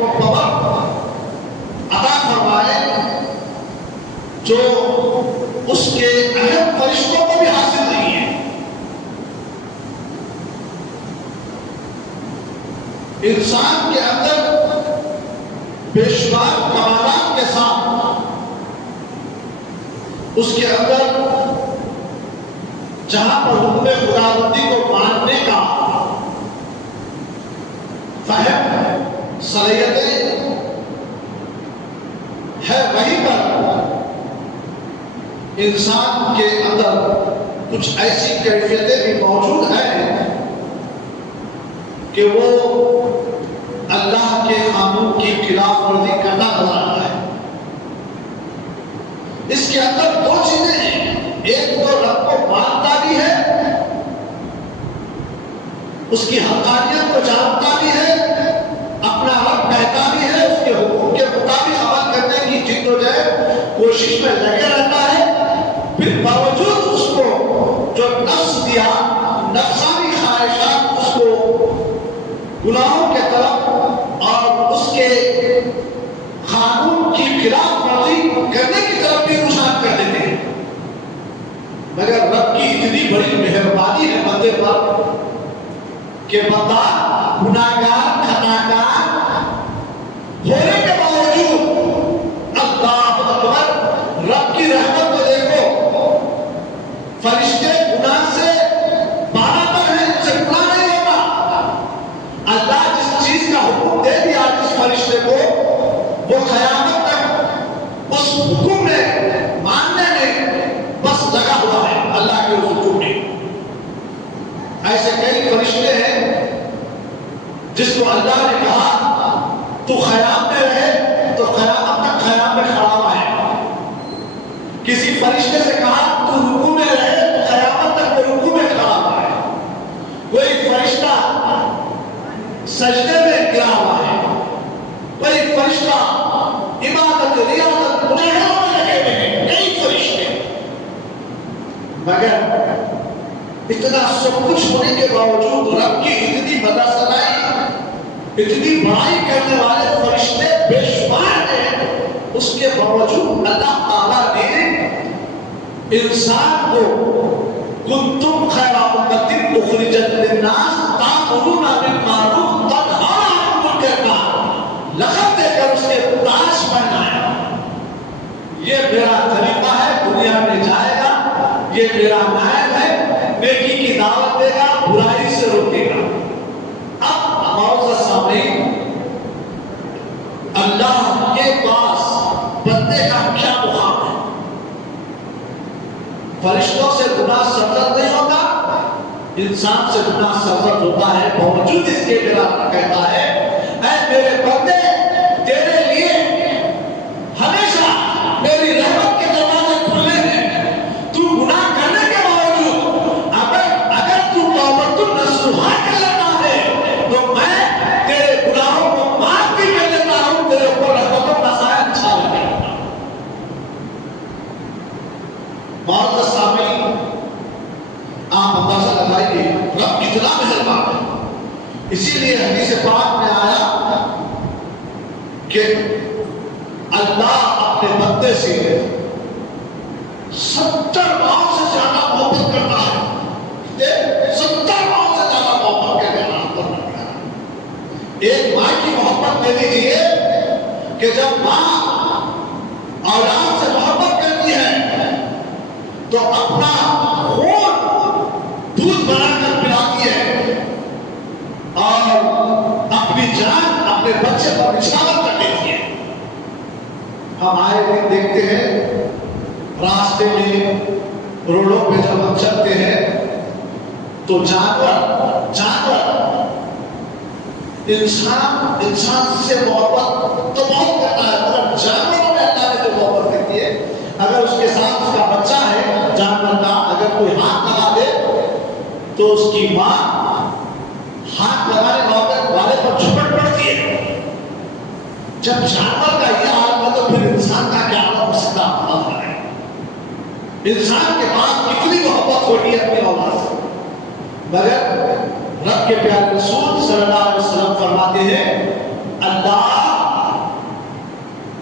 وہ پاور عطا فرمائے جو اس کے اہم فرشتوں کو بھی حاصل نہیں ہے۔ انسان کے اندر بے شمار کمالات کے ساتھ اس کے اندر جہاں پر حکم خداوندی کو ماننے کا فہم صلاحیتیں ہے، وہیں پر انسان کے اندر کچھ ایسی کیفیتیں بھی موجود ہیں کہ وہ اللہ کے قانون کی خلاف ورزی کرنا نظر آتا ہے۔ اس کے اندر دو چیزیں ہیں، ایک تو رب کو مانتا بھی ہے، اس کی حقانیت کو جانتا بھی ہے، اپنا رب کہتا بھی ہے، اس کے حکم کے مطابق عمل کرنے کی جد و جہد کوشش میں لگے رہتا ہے، پھر باوجود اس کو جو نفس دیا، نفسانی خواہشات اس کو گناہوں کے طرف اور اس کے قانون کی خلاف ورزی کرنے کی طرف بھی رجحان کر دیتے ہیں۔ مگر رب کی اتنی بڑی مہربانی ہے بندے پر کہ بندہ گناہگار خطاکار ہونے کے باوجود اللہ اکبر، رب کی رحمت کو دیکھو، فرشتے گناہ سے بالا ہیں، ان سے گناہ نہیں ہوتا۔ اللہ جس چیز کا حکم دے دیا جس فرشتے کو، وہ قیامت تک اس حکم میں ماننے میں بس لگا ہوا ہے، اللہ کے اس حکم میں۔ ایسے کئی فرشتے ہیں جس کو اللہ نے کہا تو خیام میں رہے، تو قیامت تک خیام میں کھڑا ہوا ہے۔ کسی فرشتے سے کہا تو رکوع میں رہے، تو قیامت تک وہ رکوع میں کھڑا ہوا ہے۔ کوئی فرشتہ سجدے میں گرا ہوا ہے، کوئی فرشتہ عبادت ریاضت گناہوں میں لگے ہوئے ہیں، کئی فرشتے۔ مگر اتنا سب کچھ ہونے کے باوجود رب کی اتنی بدثنائی، اتنی بڑائی کرنے والے فرشتے بے شمار ہیں، اس کے باوجود اللہ تعالیٰ نے انسان کو کنتم خیر امۃ اخرجت للناس تأمرون بالمعروف وتنہون عن المنکر لقب دے کر اس کے تاج پہنایا۔ یہ میرا خلیفہ ہے، دنیا میں جائے گا، یہ میرا نائب ہے، نیکی کی دعوت دے گا، برائی سے روکے گا۔ اب معزز سامعین، اللہ کے پاس بندے کا کیا مقام ہے؟ فرشتوں سے گناہ سرزد نہیں ہوتا، انسان سے گناہ سرزد ہوتا ہے، باوجود اس کے میرا کہتا ہے اے میرے بندے، تیرے لیے ہمیشہ میری رحمت کے دروازے کھلے ہیں۔ تو گناہ کرنے کے باوجود اگر تو توبۃ النصوحہ کر لیتا ہے تو میں تیرے گناہوں کو معاف بھی کر لیتا ہوں، تیرے اوپر رحمتوں کا سایہ چھا لگے گا۔ معزز سامعین، آپ اندازہ لگائیے رب کتنا مہربان ہے۔ اسی لیے حدیث پاک میں آیا کہ اللہ اپنے بندے سے 70 ماہ سے زیادہ محبت کرتا ہے، 70 ماہ سے زیادہ محبت کے کرتا ہے۔ ایک ماں کی محبت لے لیجیے کہ جب ماں اولاد سے محبت کرتی ہے تو اپنا خون دودھ بنا کر پلاتی ہے اور اپنی جان اپنے بچے پر نچھاور کر دیتی ہے۔ ہم آئے دن دیکھتے ہیں راستے میں، روڈوں پہ جب ہم چلتے ہیں تو جانور انسان سے محبت تو بہت کرتا ہے، مگر جانوروں میں اللہ نے جو محبت کرتی ہے، اگر اس کے ساتھ اس کا بچہ ہے جانور کا، اگر کوئی ہاتھ لگا دے تو اس کی ماں ہاتھ لگانے والے پر جھپٹ پڑتی ہے۔ جب جانور کا یہ حال ہے تو پھر انسان کا کیا حال ہو سکتا ہے؟ انسان کے پاس کتنی محبت ہوتی ہے اپنی اولاد سے، مگر رب کے پیارے رسول صلی اللہ علیہ وسلم فرماتے ہیں اللہ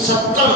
70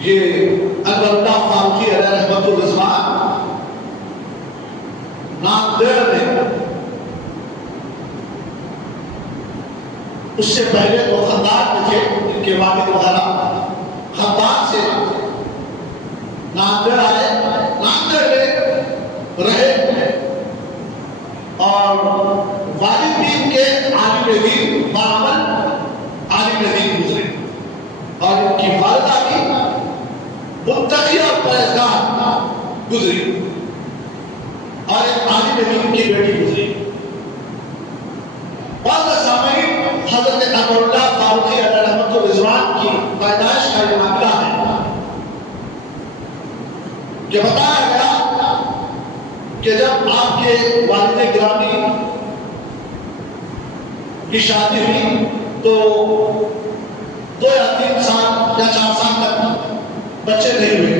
یہ اکبر اللہ فاروقی علیہ رحمت الرضوان ناندیڑ میں اس سے پہلے تو خاندان میں تھے، ان کے والد وغیرہ خاندان سے ناندیڑ آئے، ناندیڑ میں رہے اور والد بھی ان کے عالم دین معامل عالم دین گزرے اور ان کی والدہ بھی متقی اور پرہیزگار گزری اور ایک عالم دین کی بیٹی گزری۔ بعض سامعین حضرت اکبر اللہ فاروقی علیہ رحمت الرضوان کی پیدائش کا یہ معاملہ ہے کہ بتایا گیا کہ جب آپ کے والد گرامی کی شادی ہوئی تو 2 یا 3 سال یا 4 سال تک بچے نہیں ہوئے۔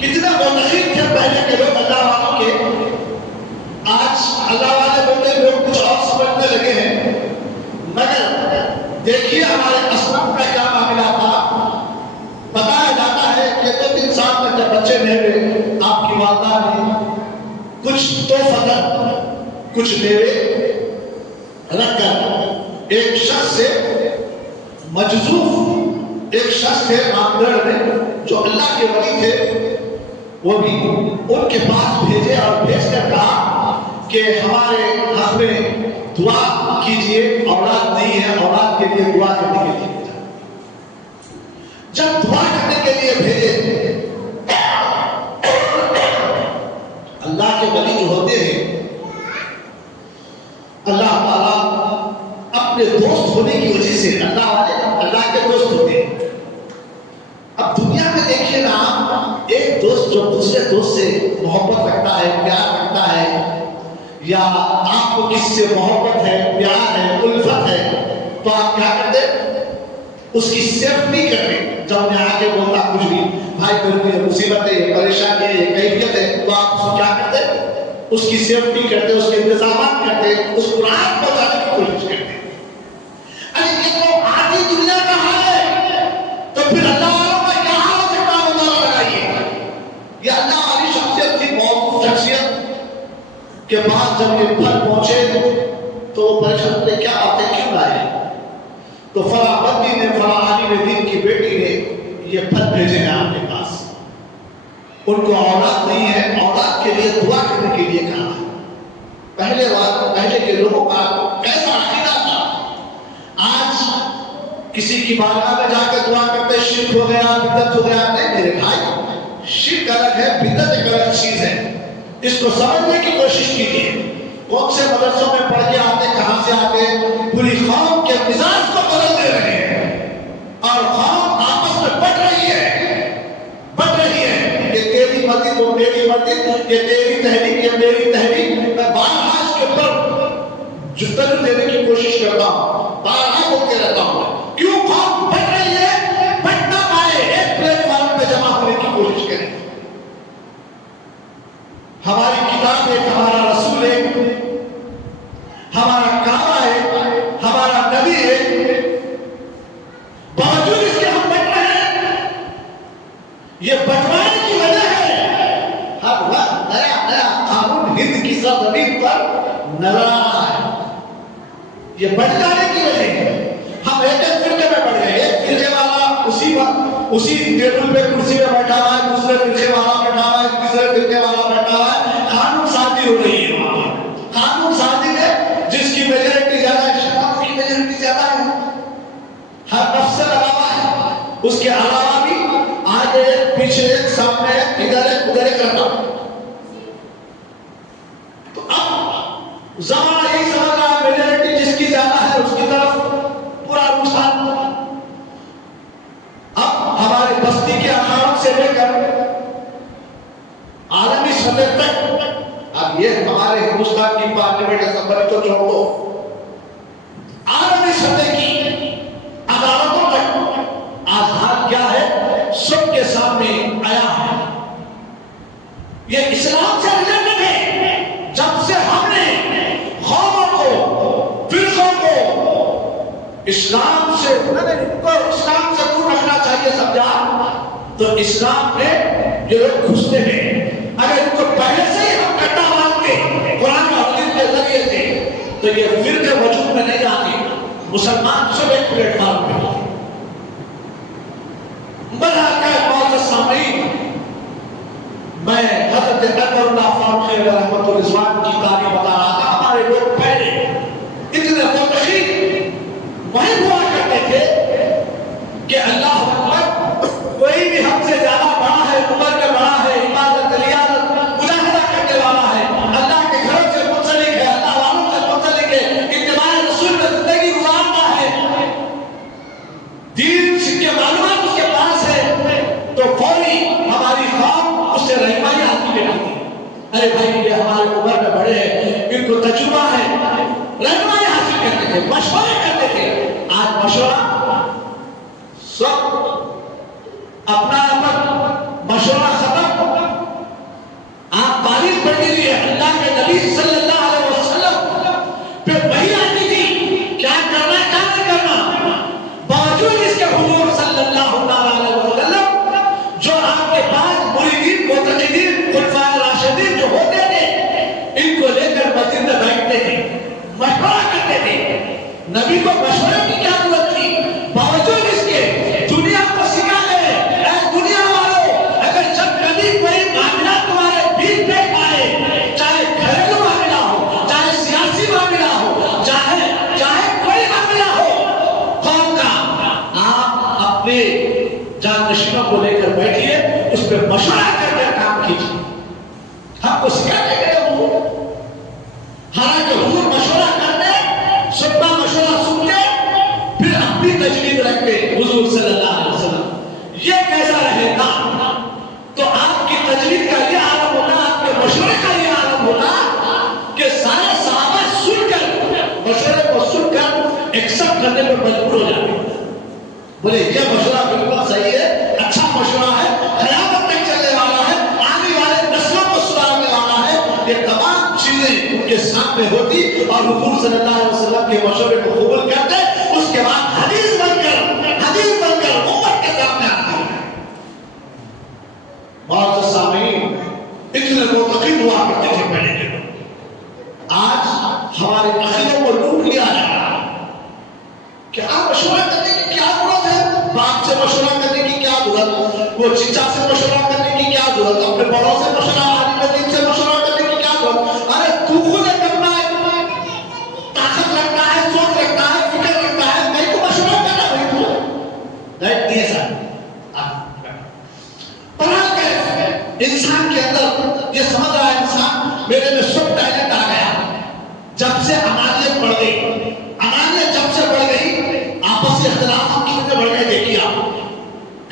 کتنے منتخب تھے پہلے کے لوگ اللہ والوں کے، آج اللہ والے بولتے لوگ کچھ اور سمجھنے لگے ہیں، مگر دیکھیے ہمارے اسلام کا کیا معاملہ تھا۔ بتایا جاتا ہے کہ 2-3 سال تک جب بچے نہیں ہوئے آپ کی والدہ نے کچھ تحفہ کچھ میوے رکھ کر ایک شخص سے مجذوب ایک شخص تھے ناندیڑ میں جو اللہ کے ولی تھے، وہ بھی ان کے پاس بھیجے اور بھیج کر کہا کہ ہمارے حق میں دعا کیجئے، اولاد نہیں ہے، اولاد کے لیے دعا کرنے کے لیے بھیجا۔ جب دعا کرنے کے لیے بھیجے، اللہ کے ولی جو ہوتے ہیں اللہ تعالیٰ اپنے دوست ہونے کی وجہ سے اللہ والے اللہ کے دوست ہوتے ہیں۔ اب دنیا میں دیکھیے نا، ایک دوست جو دوسرے دوست سے محبت رکھتا ہے، پیار رکھتا ہے، یا آپ کو کس سے محبت ہے، پیار ہے، الفت ہے، تو آپ کیا کرتے؟ اس کی سیفٹی کرتے۔ جب میں آگے بولتا کچھ بھی بھائی میرے کو یہ مصیبت ہے، یہ پریشانی ہے، یہ کیفیت ہے، تو آپ اس کو کیا کرتے؟ اس کی سیفٹی کرتے، اس کے انتظامات کرتے، اس کو راحت پہنچانے کی کوشش کرتے۔ ارے یہ تو آدھی دنیا کا حال ہے، تو پھر اللہ والوں کا کیا حال ہو سکتا ہے؟ اندازہ لگائیے۔ یہ اللہ والی شخصیت تھی، موقوف شخصیت کے بعد جب یہ پھل پہنچے تو وہ پریشان ہوئے، کیا باتیں کیوں لائے؟ تو فلاں بندی نے، فلاں عالم دین کی بیٹی نے یہ پھل بھیجے ہیں آپ کے پاس، ان کو اولاد نہیں ہے، اولاد کے لیے دعا کرنے کے لیے کہا ہے۔ پہلے کے لوگوں کا کیسا عقیدہ تھا؟ آج کسی کی بارگاہ میں جا کے دعا کرتے شرک ہو گیا، بدعت ہو گیا۔ نہیں میرے بھائی، شرک الگ ہے، بدعت ایک الگ چیز ہے، اس کو سمجھنے کی کوشش کیجیے۔ کون سے مدرسوں میں پڑھ کے آتے، کہاں سے آتے، پوری قوم کے مزاج کو بدل دے رہے ہیں اور قوم آپس میں بٹ رہی ہے۔ یہ تیری مسجد، وہ میری مسجد، یہ تیری تحریک، یہ میری تحریک۔ میں بارہا اس کے اوپر جستجو دینے کی کوشش کرتا ہوں، بارہا بولتے رہتا ہوں، کیوں قوم بٹ رہی ہے؟ بٹ نہ پائے، ایک پلیٹ فارم پہ جمع ہونے کی کوشش کریں۔ ہماری کتاب ایک، ہمارا رسول ایک، ہمارا کعبہ ایک، ہمارا نبی ایک، باوجود اس کے ہم بٹ رہے ہیں۔ یہ بٹوانے کی وجہ ہے ہر وقت نیا نیا قانون ہند کی سرزمین پر نظر آ رہا ہے، یہ بٹ جانے کی وجہ ہے۔ ہم ایک فرقے میں بڑھ گئے، ایک فرقے والا اسی ٹیبل پہ کرسی پہ بیٹھا ہوا ہے، دوسرے فرقے والا بیٹھا ہوا ہے، تیسرے فرقے والا بیٹھا ہوا ہے، قانون سازی ہو رہی ہے وہاں پر۔ قانون سازی میں جس کی میجورٹی زیادہ ہے، شراب کی میجورٹی زیادہ ہے، ہر نفس سے لگا ہوا ہے، اس کے علاوہ بھی آگے ایک، پیچھے ایک، سامنے ایک، ادھر ایک، ادھر ایک کرتا۔ تو اب زمانہ یہی سمجھ رہا ہے میجورٹی جس کی زیادہ ہے اس کی طرف پورا رجحان۔ اب ہمارے بستی کے اخاڑوں سے لے کر عالمی سطح تک، اب یہ ہمارے ہندوستان کی پارلیمنٹ اسمبلی تو چھوڑ دو، عالمی سطح کی عدالتوں تک آج حال کیا ہے سب کے سامنے آیا ہے۔ یہ اسلام سے ریلیٹڈ ہے۔ جب سے ہم نے قوموں کو، فرقوں کو اسلام سے اسلام سے دور رکھنا چاہیے سمجھا. تو اسلام میں یہ لوگ گھستے ہیں. اگر ان کو پہلے سے ہی ہم کٹا مانتے قرآن اور حدیث کے ذریعے سے تو یہ فرقے وجود میں نہیں آتی. مسلمان سب ایک پلیٹ فارم پہ ہوتے. بنا کہ معزز سامعین میں حضرت عمر اللہ فاروق رحمۃ الرضوان کی تاریخ بتا رہا تھا. ہمارے لوگ پہلے اتنے متقی وہی ہوا کرتے تھے کہ اللہ اکبر کوئی بھی ہم سے زیادہ بڑا ہے, عمر میں بڑا ہے, عبادت ریاضت مجاہدہ کرنے والا ہے, اللہ کے گھر سے منسلک ہے, اللہ والوں سے منسلک ہے, اتباع رسول میں زندگی گزارتا ہے, دین کے معلومات اس کے پاس ہے, تو فوری ہماری قوم اس سے رہنمائی حاصل کرتی ہے. ارے بھائی یہ ہمارے عمر میں بڑے ہیں, ان کو تجربہ ہے, رہنمائی حاصل کرتے تھے, مشورے کرتے تھے. آج مشورہ سب اپنا مشورہ ختم. آپ تاریخ پڑھ لیجیے اللہ کے نبی صلی اللہ علیہ وسلم پہ وہی آتی تھی کیا کرنا کیا نہیں کرنا. باوجود اس کے حضور صلی اللہ علیہ وسلم جو آپ کے پاس مریدین متقین خلفائے راشدین جو ہوتے تھے ان کو لے کر مسجد میں بیٹھتے تھے, مشورہ کرتے تھے. نبی کو مشورے کی کیا ضرورت تھی؟ باوجود اس کے دنیا کو سکھا گئے اے دنیا والوں, اگر جب کبھی کوئی معاملہ تمہارے بیچ پیش آئے, چاہے گھریلو معاملہ ہو, چاہے سیاسی معاملہ ہو, چاہے کوئی معاملہ ہو قوم کا, آپ اپنے جانشینوں کو لے کر بیٹھیے, اس پہ مشورہ کر کے کام کیجیے. ہم کو سکھاتے گئے حضور, حالانکہ حضور مشورہ کرتے, سب مشورہ سنتے, پھر اپنی تجویز رکھتے حضور صلی اللہ علیہ وسلم. یہ کیسا رہے گا؟ تو آپ کی تجویز کا یہ عالم ہوتا, آپ کے مشورے کا یہ عالم ہوتا کہ سارے صحابہ سن کر مشورے کو سن کر ایکسپٹ کرنے پر مجبور ہو جاتے. بولے یہ مشورہ بالکل صحیح ہے, اچھا مشورہ ہے, قیامت تک چلنے والا ہے, آنے والے نسلوں کو سدھارنے والا ہے. یہ تمام چیزیں ان کے سامنے ہوتی اور حضور صلی اللہ علیہ وسلم کے مشورے کو قبول کرتے. اس کے بعد حدیث بن کر امت کے سامنے آتی ہے. معزز سامعین اتنے متقی ہوا کرتے تھے پہلے کے لوگ. آج ہمارے عقیدوں کو لوٹ لیا جا رہا ہے. کیا مشورہ کرنے کی کیا ضرورت ہے؟ باپ سے مشورہ کرنے کی کیا ضرورت, وہ چچا سے مشورہ کرنے کی کیا ضرورت, اپنے بڑوں سے مشورہ, عالم دین سے مشورہ کرنے کی کیا ضرورت. ارے تو خود کرنا ہے, طاقت رکھتا ہے, سوچ رکھتا ہے, فکر رکھتا ہے, میں کو مشورہ کرنا بھائی تو رائٹ دیے سر. پڑھا کر انسان کے اندر یہ سمجھ رہا ہے انسان میرے میں سب ٹیلنٹ آ گیا. جب سے انانیت بڑھ گئی, انانیت جب سے بڑھ گئی, آپسی اختلافات کتنے بڑھ گئے دیکھیے آپ,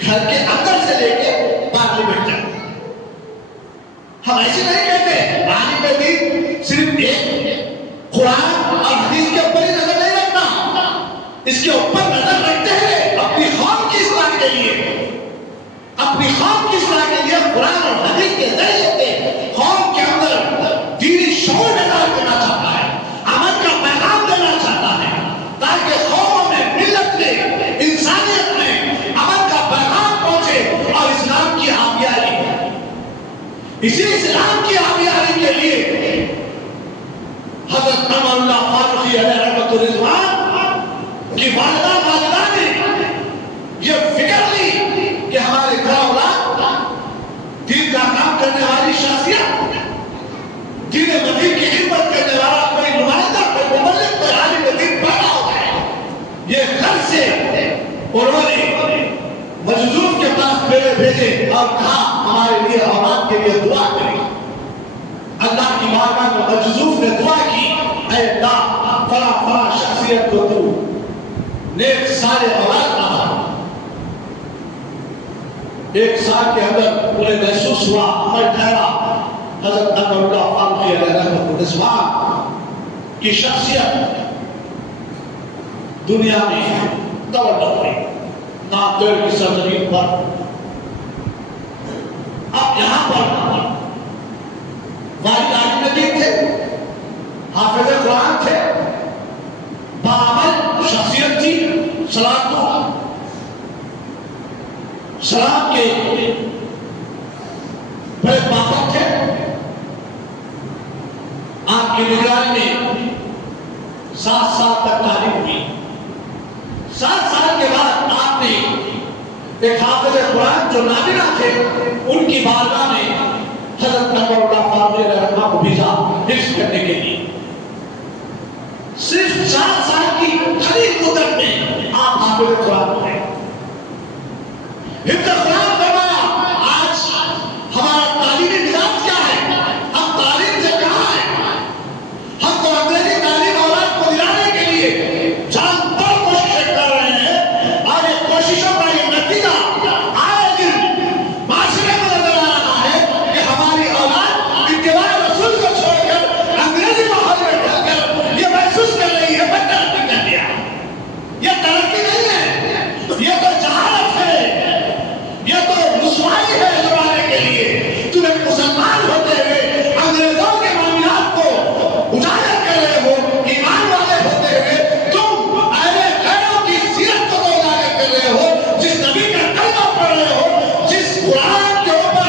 گھر کے اندر سے لے کے پارلیمنٹ تک. ہم ایسے نہیں کہتے عالم دین صرف ایک قرآن اور حدیث کے اوپر ہی نظر نہیں رکھتا, اس کے اوپر نظر رکھتے ہیں اپنی قوم کی اصلاح کے لیے, اپنی قوم کی اصلاح کے لیے قرآن اور حدیث کے ذریعے سے قوم کے اندر دینی شعور بیدار کرنا چاہتا ہے, امن کا پیغام دینا چاہتا ہے, تاکہ قوموں میں, ملت میں, انسانیت میں امن کا پیغام پہنچے اور اسلام کی حامیاری. اسی اسلام کی حامیاری کے لیے حضرت عمر اللہ فاروق علیہ رحمۃ الرضوان کی والدہ نے یہ فکر لی کہ ہمارے گھر اولاد دین کا کام کرنے والی شخصیت, دین مدین کی خدمت کرنے والا کوئی نمائندہ, کوئی مبلغ, کوئی عالم دین پیدا ہو جائے. یہ گھر سے انہوں نے مجذوب کے پاس میرے بھیجے اور کہا ہمارے لیے اولاد کے لیے دعا کریں. اللہ کی بارگاہ میں مجذوب نے دعا کی, اے اللہ فلاں فلاں شخصیت کو تو نیک سارے اولاد نہ. ایک سال کے اندر انہیں محسوس ہوا, عمر ٹھہرا, حضرت عمر اللہ فاروق علیہ رحمۃ الرضوان کی شخصیت دنیا میں تولد ہوئی, ناندیڑ کی سرزمین پر. اب یہاں پر والد عالم دین تھے, حافظ قرآن تھے, باعمل شخصیت تھی, سلام کے بڑے پابند تھے. آپ کی نگرانی میں 7 سال تک تعلیم ہوئی. 7 سال کے بعد آپ نے ایک حافظ قرآن جو نابینا تھے ان کی بارگاہ میں حضرت نور اللہ فاضل رحمہ کو بھیجا حفظ کرنے کے لیے. صرف 4 سال کی قلیل مدت میں آپ حافظ قرآن ہیں. حفظ قرآن فرمایا. آج ہمارا تعلیمی نظام کیا ہے؟ ہم تعلیم سے کہاں ہیں؟ ہم تو انگریزی تعلیم اولاد کو دلانے کے لیے جان پر کوششیں کر رہے ہیں اور یہ کوششوں کا یہ نتیجہ آئے دن معاشرے میں نظر آ رہا ہے کہ ہماری اولاد اتباع رسول کو چھوڑ کر انگریزی ماحول میں ڈھل کر یہ محسوس کر رہی ہے میں ترقی کر لیا. یہ ترقی نہیں ہے، یہ تو جہالت ہے، یہ تو رسوائی ہے زمانے کے لیے. تم ایک مسلمان ہوتے ہوئے انگریزوں کے معاملات کو اجاگر کر رہے ہو. ایمان والے ہوتے ہوئے تم اہل خیروں کی سیرت کو اجاگر کر رہے ہو. جس نبی کا کلمہ پڑھ رہے ہو، جس قرآن کے اوپر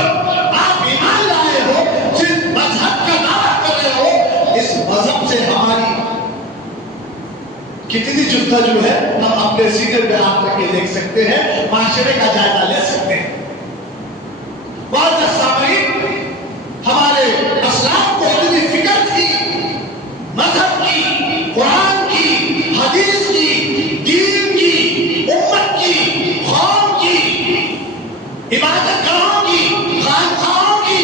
آپ ایمان لائے ہو، جس مذہب کا دعویٰ کر رہے ہو، اس مذہب سے ہماری کتنی جستجو ہے ہم اپنے سینے پہ ہاتھ رکھ کے دیکھ سکتے ہیں. معاشرے کا جائزہ لے سکتے ہیں. بعض سامعین، ہمارے اسلاف کو اتنی فکر تھی مذہب کی، قرآن کی، حدیث کی، دین کی، امت کی، قوم کی، عبادت گاہوں کی، خانقاہوں کی،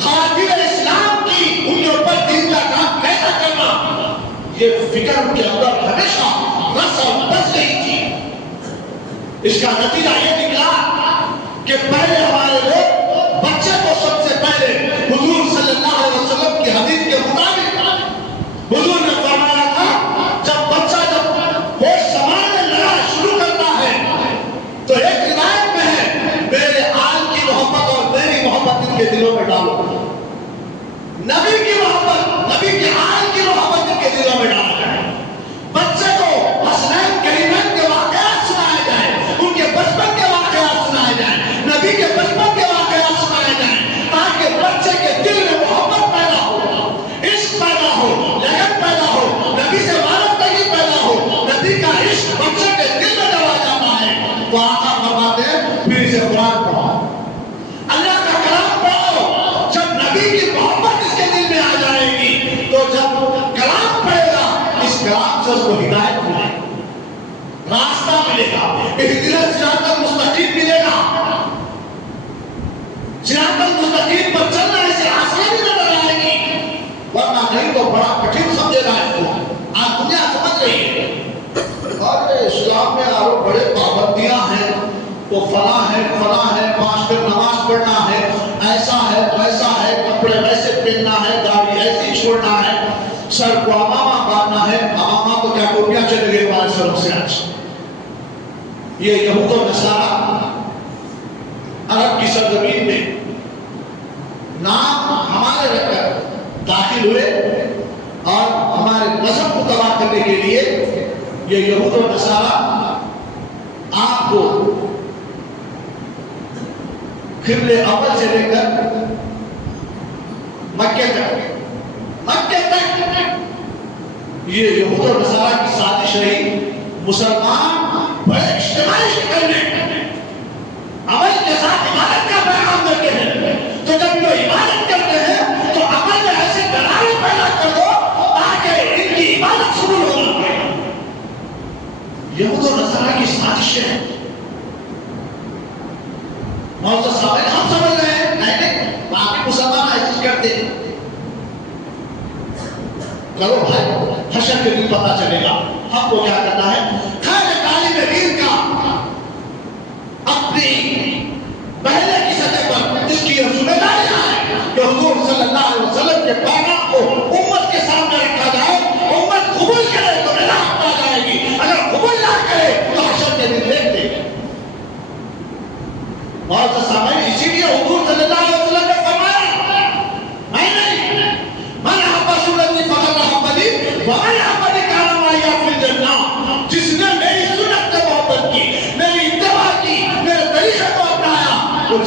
خواتین اسلام کی، ان کے اوپر دین کا کام کیسا کرنا، یہ فکر ان کے اندر ہمیشہ رس اور بس گئی تھی. اس کا نتیجہ یہ نکلا کہ پہلے ہمارے لوگ بچے کو سب سے پہلے حضور صلی اللہ علیہ وسلم کی حدیث کے مطابق حضور نے فرمایا تھا جب بچہ ہوش سنبھالنے لگا شروع کرتا ہے تو ایک روایت میں ہے میرے آل کی محبت اور میری محبت ان کے دلوں میں ڈالو. نبی کی محبت، نبی کے آل کی محبت ان کے دلوں میں ڈالو. بچے کو حسنین کریمین کے واقعات سنائے جائیں، ان کے بچپن کے واقعات سنائے جائیں، نبی کے بچپن کے واقعات سنائے جائیں، تاکہ بچے کے دل میں محبت پیدا ہو، عشق پیدا ہو، لگن پیدا ہو، نبی سے وابستگی پیدا ہو. نبی کا عشق بچے کے دل میں جب آ جاتا ہے تو آقا فرماتے ہیں پھر اسے قرآن پڑھو، اللہ کا کلام پڑھو. جب نبی کی محبت اس کے دل میں آ جائے گی تو جب کلام پڑھے گا اس کلام سے اس کو ہدایت ملے گی، راستہ ملے گا، اہدنا صراط المستقیم ملے گا. صراط المستقیم پر چلنا اسے آسانی نظر آئے گی، ورنہ نہیں تو بڑا کٹھن سمجھے گا اس کو. آج دنیا سمجھ رہی ہے اور اسلام میں اور بڑے پابندیاں ہیں تو فلاں ہے 5 دن نماز پڑھنا ہے، ایسا ہے ویسا ہے، کپڑے ویسے پہننا ہے، داڑھی ایسی چھوڑنا ہے، سر کو امامہ باندھنا ہے. امامہ تو کیا ٹوپیاں چلے گئے ہمارے سروں سے. آج یہ یہود و نصارہ عرب کی سرزمین میں نام ہمارے رکھ کر داخل ہوئے اور ہمارے مذہب کو تباہ کرنے کے لیے یہ یہود و نصارہ آپ کو قبلے اول سے لے کر مکے تک یہ یہود و نصارہ کی سازش رہی. مسلمان بڑے اجتماعی شکل میں عمل کے ساتھ عبادت کا پیغام دیتے ہیں، تو جب وہ عبادت کرتے ہیں تو عمل میں ایسے دلائل پیدا کر دو تاکہ ان کی عبادت قبول ہو جائے. یہود و نصارہ کی سازشیں مولانا صاحب ہم سمجھ رہے ہیں نہیں باقی مسلمان ایسی کرتے ہیں. کرو بھائی، حشر کے دن پتا چلے گا ہم کو کیا کرنا ہے. خیر طالب دین کا اپنی پہلے کی سطح پر اس کی ذمہ داریاں ہیں کہ حضور صلی اللہ علیہ وسلم کے پیغام کو امت کے سامنے رکھا جائے. امت قبول کرے تو نجات پا جائے گی، اگر قبول نہ کرے تو حشر کے دن دیکھ دے گی. اور سامنے اسی لیے حضور صلی اللہ علیہ وسلم نے فرمایا میں نہیں من احب سنتی فقد احبنی ومن احبنی کان معی فی الجنہ. جس نے